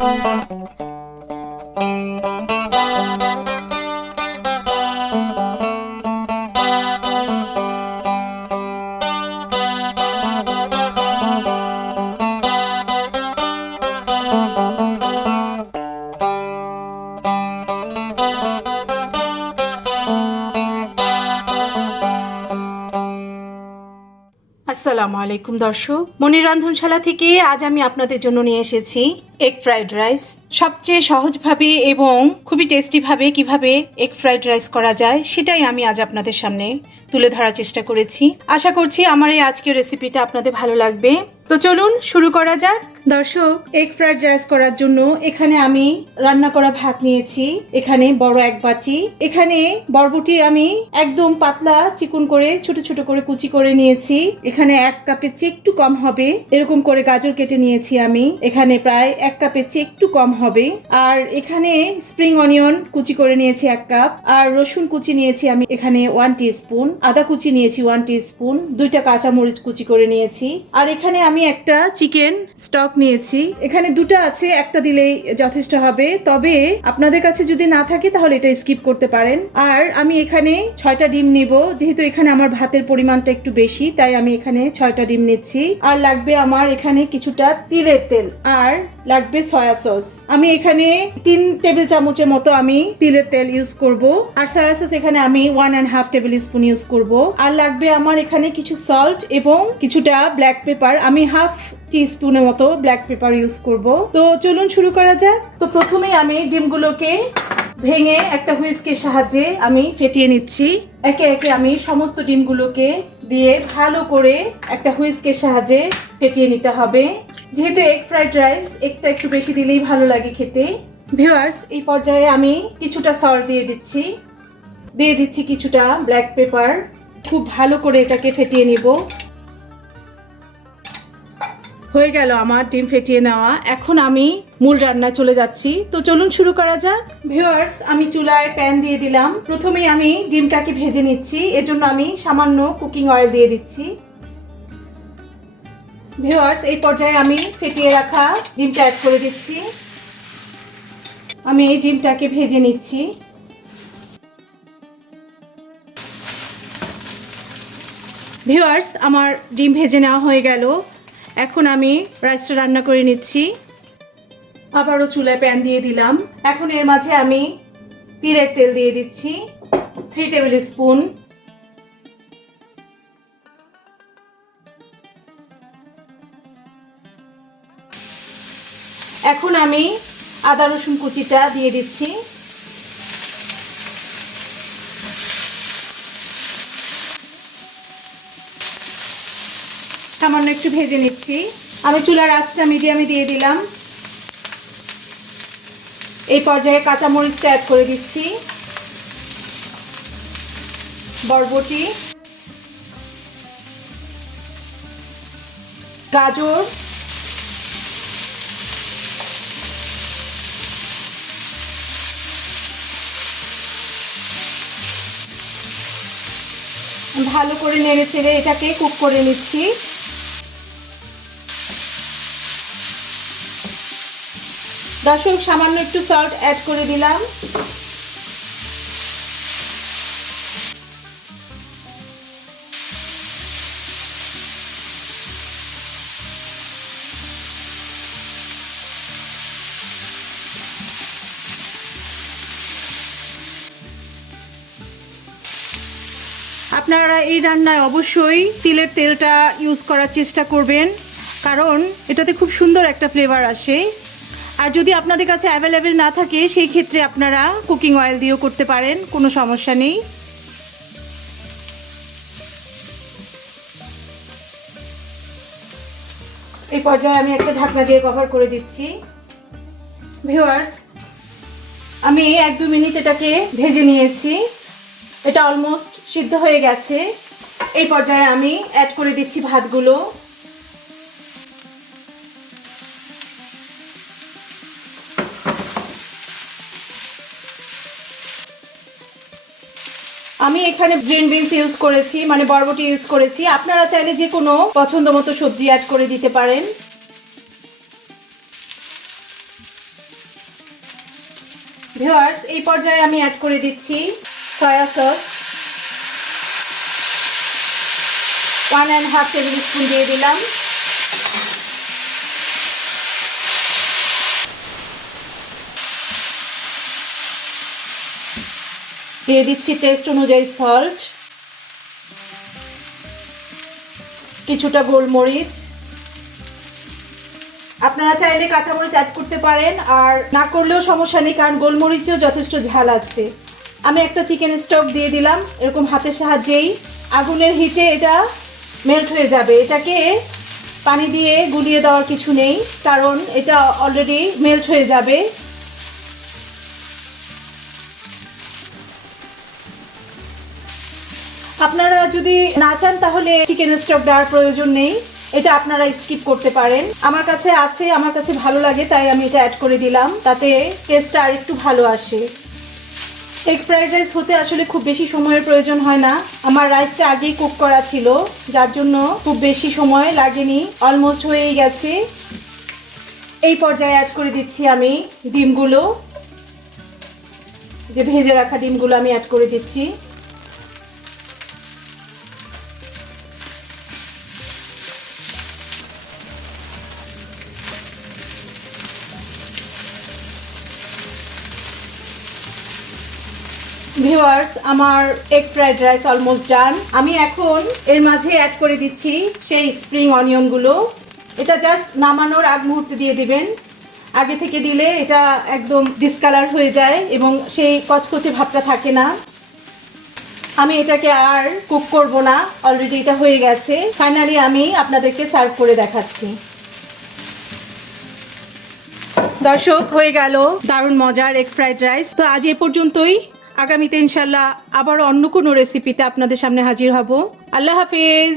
আসসালামু আলাইকুম দর্শক, মনির রন্ধনশালা থেকে আজ আমি আপনাদের জন্য নিয়ে এসেছি এগ ফ্রাইড রাইস। সবচেয়ে সহজভাবে এবং খুবই টেস্টিভাবে কিভাবে এগ ফ্রাইড রাইস করা যায় সেটাই আমি আজ আপনাদের সামনে তুলে ধরার চেষ্টা করেছি। আশা করছি আমার এই আজকের রেসিপিটা আপনাদের ভালো লাগবে। তো চলুন শুরু করা যাক। দর্শক, এগ ফ্রাইড রাইস করার জন্য এখানে আমি রান্না করা ভাত নিয়েছি, এখানে বড় এক বাটি। এখানে বরবটি আমি একদম পাতলা চিকন করে ছোট ছোট করে কুচি করে নিয়েছি। এখানে 1 কাপের চেয়ে একটু কম হবে এরকম করে গাজর কেটে নিয়েছি আমি, এখানে প্রায় 1 কাপের চেয়ে একটু কম হবে। আর এখানে স্প্রিং অনিয়ন কুচি করে নিয়েছি 1 কাপ, আর রসুন কুচি নিয়েছি আমি এখানে 1 টিস্পুন, আদা কুচি নিয়েছি 1 টিস্পুন, 2টা কাঁচা মরিচ কুচি করে নিয়েছি। আর এখানে আমি একটা চিকেন স্টক নিয়েছি, এখানে 2টা আছে, একটা দিলেই যথেষ্ট হবে, তবে আপনাদের কাছে যদি না থাকে তাহলে এটা স্কিপ করতে পারেন। আর আমি এখানে 6টা ডিম নেব, যেহেতু এখানে আমার ভাতের পরিমাণটা একটু বেশি তাই আমি এখানে 6টা ডিম নিচ্ছি। আর লাগবে আমার এখানে কিছুটা তিলের তেল, আর লাগবে সয়া সস। আমি এখানে 3 টেবিল চামচের মতো আমি তিলের তেল ইউজ করব, আর সয়া সস এখানে আমি 1.5 টেবিল স্পুন ইউজ করব। আর লাগবে আমার এখানে কিছু সল্ট এবং কিছুটা ব্ল্যাক পেপার, আমি 1/2 টিস্পুনের মতো ব্ল্যাক পেপার ইউজ করব। তো চলুন শুরু করা যাক। তো প্রথমেই আমি ডিমগুলোকে ভেঙে একটা হুইস্কের সাহায্যে আমি ফেটিয়ে নিচ্ছি। একে একে আমি সমস্ত ডিমগুলোকে দিয়ে ভালো করে একটা হুইস্কের সাহায্যে ফেটিয়ে নিতে হবে। যেহেতু এগ ফ্রাইড রাইস একটা একটু বেশি দিলেই ভালো লাগে খেতে। ভিউয়ার্স, এই পর্যায়ে আমি কিছুটা সল্ট দিয়ে দিচ্ছি কিছুটা ব্ল্যাক পেপার। খুব ভালো করে এটাকে ফেটিয়ে নিব। হয়ে গেল আমার ডিম ফেটিয়ে নেওয়া। এখন আমি মূল রান্নায় চলে যাচ্ছি। তো চলুন শুরু করা যাক। ভিউয়ার্স, আমি চুলায় প্যান দিয়ে দিলাম। প্রথমেই আমি ডিমটাকে ভেজে নিচ্ছি, এজন্য আমি সামান্য কুকিং অয়েল দিয়ে দিচ্ছি। ভিউয়ার্স, এই পর্যায়ে আমি ফেটিয়ে রাখা ডিমটা অ্যাড করে দিচ্ছি। আমি এই ডিমটাকে ভেজে নিচ্ছি। ভিউয়ার্স, আমার ডিম ভেজে নেওয়া হয়ে গেল। এখন আমি রাইসটা রান্না করে নিচ্ছি। আবারও চুলায় প্যান দিয়ে দিলাম। এখন এর মাঝে আমি তিলের তেল দিয়ে দিচ্ছি 3 টেবিল স্পুন। এখন আমি আদা রসুন কুচিটা দিয়ে দিচ্ছি। সামান্য একটু ভেজে নিচ্ছি। আমি চুলার আঁচটা মিডিয়ামে দিয়ে দিলাম। এই পর্যায়ে কাঁচা মরিচটা অ্যাড করে দিচ্ছি, বরবটি, গাজর, ভালো করে নেড়ে চেড়ে এটাকে কুক করে নিচ্ছি। দর্শক, সামান্য একটু সল্ট অ্যাড করে দিলাম। আপনারা এই রান্নায় অবশ্যই তিলের তেলটা ইউজ করার চেষ্টা করবেন, কারণ এটাতে খুব সুন্দর একটা ফ্লেভার আসে। আর যদি আপনাদের কাছে অ্যাভেলেবেল না থাকে সেই ক্ষেত্রে আপনারা কুকিং অয়েল দিয়েও করতে পারেন, কোনো সমস্যা নেই। এই পর্যায়ে আমি একটা ঢাকনা দিয়ে কভার করে দিচ্ছি। ভিউয়ার্স, আমি 1-2 মিনিট এটাকে ভেজে নিয়েছি। এটা অলমোস্ট সিদ্ধ হয়ে গেছে। এই পর্যায়ে আমি অ্যাড করে দিচ্ছি ভাতগুলো। আমি এখানে গ্রিন বিনস ইউজ করেছি, মানে বরবটি ইউজ করেছি। আপনারা চাইলে যে কোনো পছন্দ মতো সবজি অ্যাড করে দিতে পারেন। ভিউয়ার্স, এই পর্যায়ে আমি অ্যাড করে দিচ্ছি সয়া সস 1.5 টেবিল স্পুন দিয়ে দিলাম। দিয়ে দিচ্ছি টেস্ট অনুযায়ী সল্ট, কিছুটা গোলমরিচ। আপনারা চাইলে কাঁচামরিচ অ্যাড করতে পারেন, আর না করলেও সমস্যা নেই, কারণ গোলমরিচেও যথেষ্ট ঝাল আছে। আমি একটা চিকেন স্টক দিয়ে দিলাম, এরকম হাতের সাহায্যেই আগুনের হিটে এটা মেল্ট হয়ে যাবে। এটাকে পানি দিয়ে গুলিয়ে দেওয়ার কিছু নেই, কারণ এটা অলরেডি মেল্ট হয়ে যাবে। আপনারা যদি না চান তাহলে চিকেন স্টক দেওয়ার প্রয়োজন নেই, এটা আপনারা স্কিপ করতে পারেন। আমার কাছে আছে, আমার কাছে ভালো লাগে, তাই আমি এটা অ্যাড করে দিলাম, তাতে টেস্টটা আর একটু ভালো আসে। এগ ফ্রাইড রাইস হতে আসলে খুব বেশি সময়ের প্রয়োজন হয় না। আমার রাইসটা আগেই কুক করা ছিল, যার জন্য খুব বেশি সময় লাগেনি, অলমোস্ট হয়েই গেছে। এই পর্যায়ে অ্যাড করে দিচ্ছি আমি ডিমগুলো, যে ভেজে রাখা ডিমগুলো আমি অ্যাড করে দিচ্ছি। ভিউয়ার্স, আমার egg fried rice almost done. আমি এখন এর মাঝে অ্যাড করে দিচ্ছি সেই স্প্রিং অনিয়নগুলো। এটা জাস্ট নামানোর আগ মুহূর্তে দিয়ে দিবেন, আগে থেকে দিলে এটা একদম ডিসকালার হয়ে যায় এবং সেই কচকচে ভাবটা থাকে না। আমি এটাকে আর কুক করব না, অলরেডি এটা হয়ে গেছে। ফাইনালি আমি আপনাদেরকে সার্ভ করে দেখাচ্ছি। দর্শক, হয়ে গেল দারুণ মজার এগ ফ্রাইড রাইস। তো আজ এ পর্যন্তই, আগামীতে ইনশাল্লাহ আবার অন্য কোনো রেসিপিতে আপনাদের সামনে হাজির হব। আল্লাহ হাফেজ।